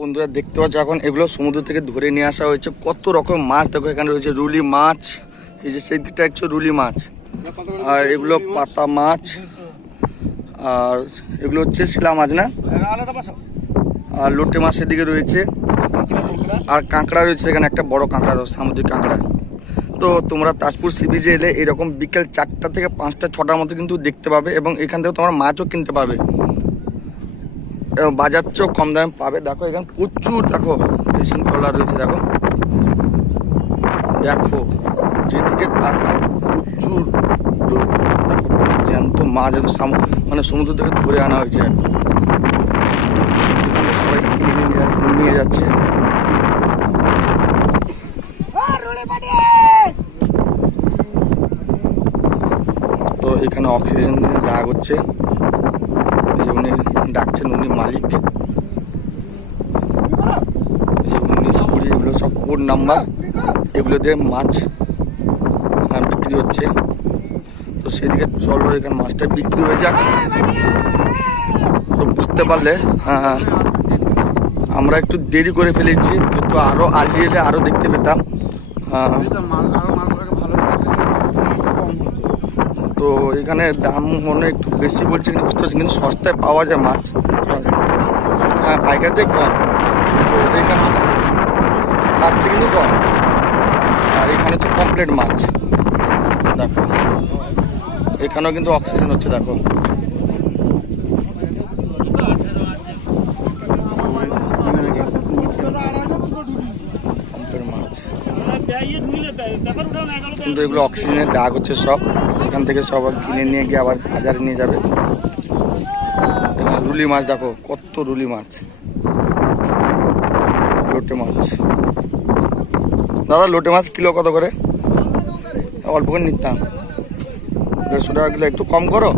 বন্ধুরা দেখতে পাচ্ছ এখন এগুলো সমুদ্র থেকে ধরে নিয়ে আসা হয়েছে। কত রকম মাছ দেখো, এখানে রয়েছে রুলি মাছ, এই যে সেই দিকটা হচ্ছে রুলি মাছ। আর এগুলো পাতা মাছ, আর এগুলো হচ্ছে শিলা মাছ না? আর লোটে মাছের দিকে রয়েছে। আর কাঁকড়া রয়েছে এখানে, একটা বড় কাঁকড়া সামুদ্রিক কাঁকড়া। তো তোমরা তাজপুর সি বিচে এলে এরকম বিকেল চারটা থেকে পাঁচটা, ছটার মধ্যে কিন্তু দেখতে পাবে এবং এখান থেকে তোমরা মাছও কিনতে পাবে। বাজার চেয়েও কম দামে পাবে। দেখো, এখানে প্রচুর, দেখো ফিশিং ট্রলার রয়েছে, দেখো। দেখো, যেদিকে টাকা প্রচুর দেখো জ্যান্ত মাছ এত মানে সমুদ্র থেকে ধরে আনা হয়েছে সবাই কিনে নিয়ে যাচ্ছে। তো এখানে অক্সিজেন ডাক হচ্ছে। ডাকছেন উনি মালিক। যে উনিশ কুড়ি, এগুলো সব কোড নাম্বার। এগুলো দিয়ে মাছ বিক্রি হচ্ছে। তো সেদিকে চলো, এখানে মাছটা বিক্রি হয়ে যাক। তো বুঝতে পারলে হ্যাঁ আমরা একটু দেরি করে ফেলেছি কিন্তু আরও আর্লি এলে আরও দেখতে পেতাম হ্যাঁ তো এখানে দাম মনে একটু বেশি বলছে কিন্তু বুঝতে কিন্তু সস্তায় পাওয়া যায় মাছ। হ্যাঁ পাইকারিতে কম। তো এখানে তার চেয়ে কিন্তু কম। আর এখানে হচ্ছে কমপ্লিট মাছ। দেখো। এখানেও কিন্তু অক্সিজেন হচ্ছে, দেখো। কিন্তু এগুলো অক্সিজেনের ডাক হচ্ছে সব। এখান থেকে সব কিনে নিয়ে গিয়ে আবার বাজারে নিয়ে যাবে। রুলি মাছ দেখো, কত রুলি মাছ। লোটে মাছ। দাদা, লোটে মাছ কিলো কত করে? অল্প করে নিতাম। দেড়শো টাকা কিলো, একটু কম করো।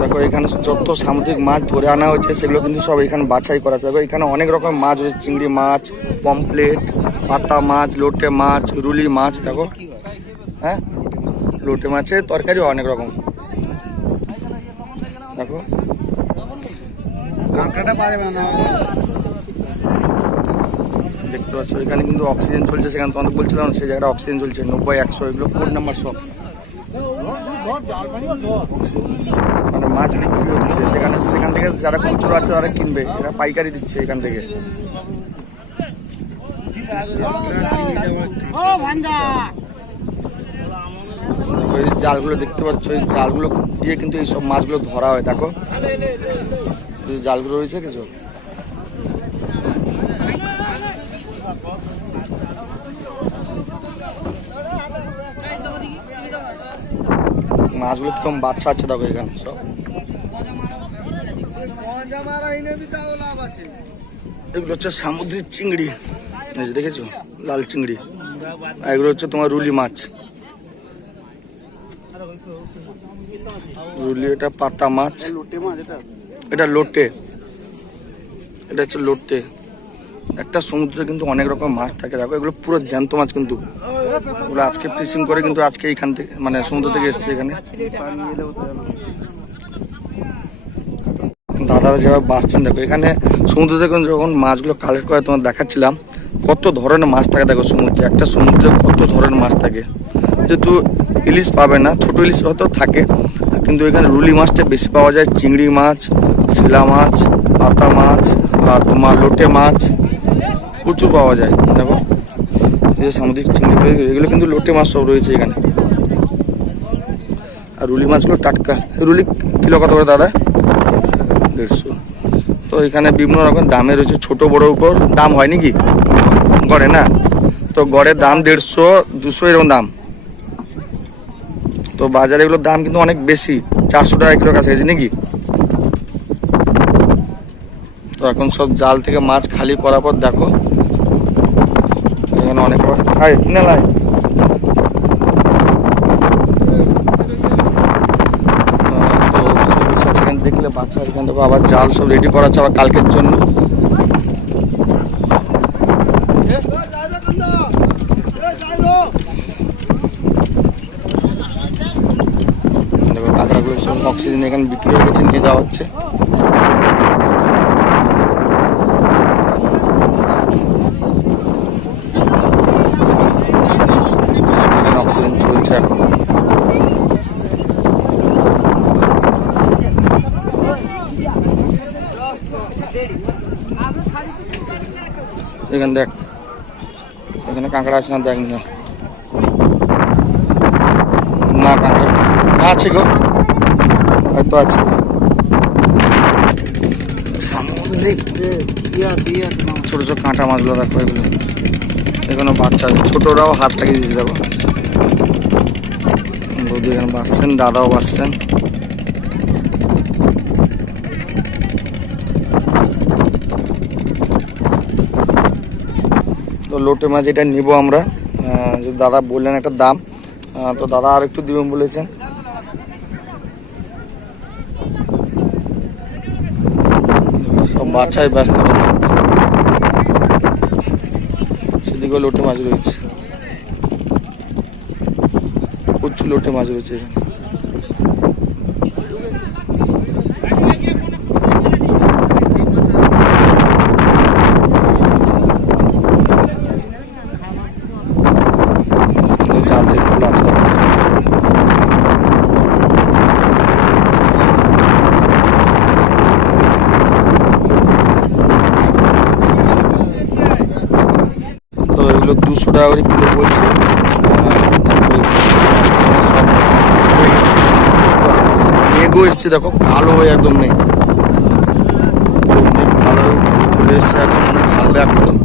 দেখো, এখানে যত সামুদ্রিক মাছ ধরে আনা হয়েছে, সেগুলো কিন্তু সব এখানে বাছাই করা দেখো, এখানে অনেক রকম মাছ রয়েছে, চিংড়ি মাছ পমপ্লেট পাতা মাছ, লোটে মাছ, রুলি মাছ, দেখো। হ্যাঁ? লোটে মাছের তরকারি অনেক রকম। দেখো। দেখতে পাচ্ছ এখানে কিন্তু অক্সিজেন চলছে সেখানে তোমাদের বলছিলাম সেই জায়গাটা অক্সিজেন চলছে নব্বই একশো এগুলো কোড নাম্বার সব। মানে মাছ বিক্রি হচ্ছে সেখানে সেখান থেকে যারা খুচরো আছে তারা কিনবে এরা পাইকারি দিচ্ছে এখান থেকে। ও ভান্ডা এই জালগুলো দেখতে পাচ্ছ, এই জালগুলো দিয়ে কিন্তু এই সব মাছগুলো ধরা হয়, দেখো। জালগুলো রয়েছে কিছু মাছগুলো কীরকম বাচ্চা আছে দেখো এখানে সব। এগুলো হচ্ছে সামুদ্রিক চিংড়ি দেখেছ? লাল চিংড়ি। এগুলো হচ্ছে তোমার রুলি মাছ। রুলি এটা পাতা মাছ এটা? লোটে। এটা হচ্ছে লোটে। একটা সমুদ্রে কিন্তু অনেক রকম মাছ থাকে। দেখো এগুলো পুরো জ্যান্ত মাছ কিন্তু। এগুলো আজকে ফিশিং করে কিন্তু আজকে এইখান থেকে মানে সমুদ্র থেকে এসছে এখানে। দাদারা যেভাবে বাঁচছেন দেখো এখানে সমুদ্র থেকে যখন মাছগুলো কালেক্ট করে তোমার দেখাচ্ছিলাম কত ধরনের মাছ থাকে দেখো সমুদ্রে। একটা সমুদ্রে কত ধরনের মাছ থাকে। যেহেতু ইলিশ পাবে না ছোট ইলিশ হয়তো থাকে কিন্তু এখানে রুলি মাছটা বেশি পাওয়া যায়, চিংড়ি মাছ, শিলা মাছ, পাতা মাছ, আর তোমার লোটে মাছ প্রচুর পাওয়া যায়। দেখো যে সামুদ্রিক চিংড়ি এগুলো কিন্তু লোটে মাছ সব রয়েছে এখানে। আর রুলি মাছগুলো টাটকা। রুলি কিলো কত করে দাদা? দেড়শো। তো এখানে বিভিন্ন রকম দামে রয়েছে, ছোট বড় উপর। দাম হয় নাকি? গড়ে না? তো গড়ের দাম দেড়শো, দুশো এরকম দাম। তো বাজারে এগুলোর দাম কিন্তু অনেক বেশি। চারশো টাকা কিলো কাছাকাছি, নাকি? তো এখন সব জাল থেকে মাছ খালি করার পর দেখো। এখানে অনেক হাই দেখলে বাচ্চা, এখান থেকে আবার জাল সব রেডি করা আবার কালকের জন্য। সব অক্সিজেন এখানে বিক্রি হয়ে গেছে, নিয়ে যাওয়া হচ্ছে। অক্সিজেন চলছে এখন। এখানে দেখ, এখানে কাঁকড়া আছে না দেখ না কাঁকড়া, আছে গো। হয়তো আছে। সামুদ্রিক ছোট ছোট কাঁটা মাছগুলো দেখো এগুলো। এখানে বাচ্চা আছে। ছোটরাও হাত লাগিয়ে দিয়েছে, দেখো। বৌদি এখানে বাসছেন দাদাও বাসছেন তো লোটে মাছ এটা নিব আমরা। দাদা বললেন একটা দাম। তো দাদা আর একটু দিবেন বলেছেন। বাচ্চাই ব্যস্ত সেদিকেও লোটে মাছ রয়েছে প্রচুর লোটে মাছ রয়েছে এখানে এই জাল দিয়ে খোলা আছে তো এগুলো দুশো টাকা করে কিলো বলছে। মেঘও এসছে, দেখো, কালো হয়ে একদম নেই কালো চলে এসছে এখন হয় একদম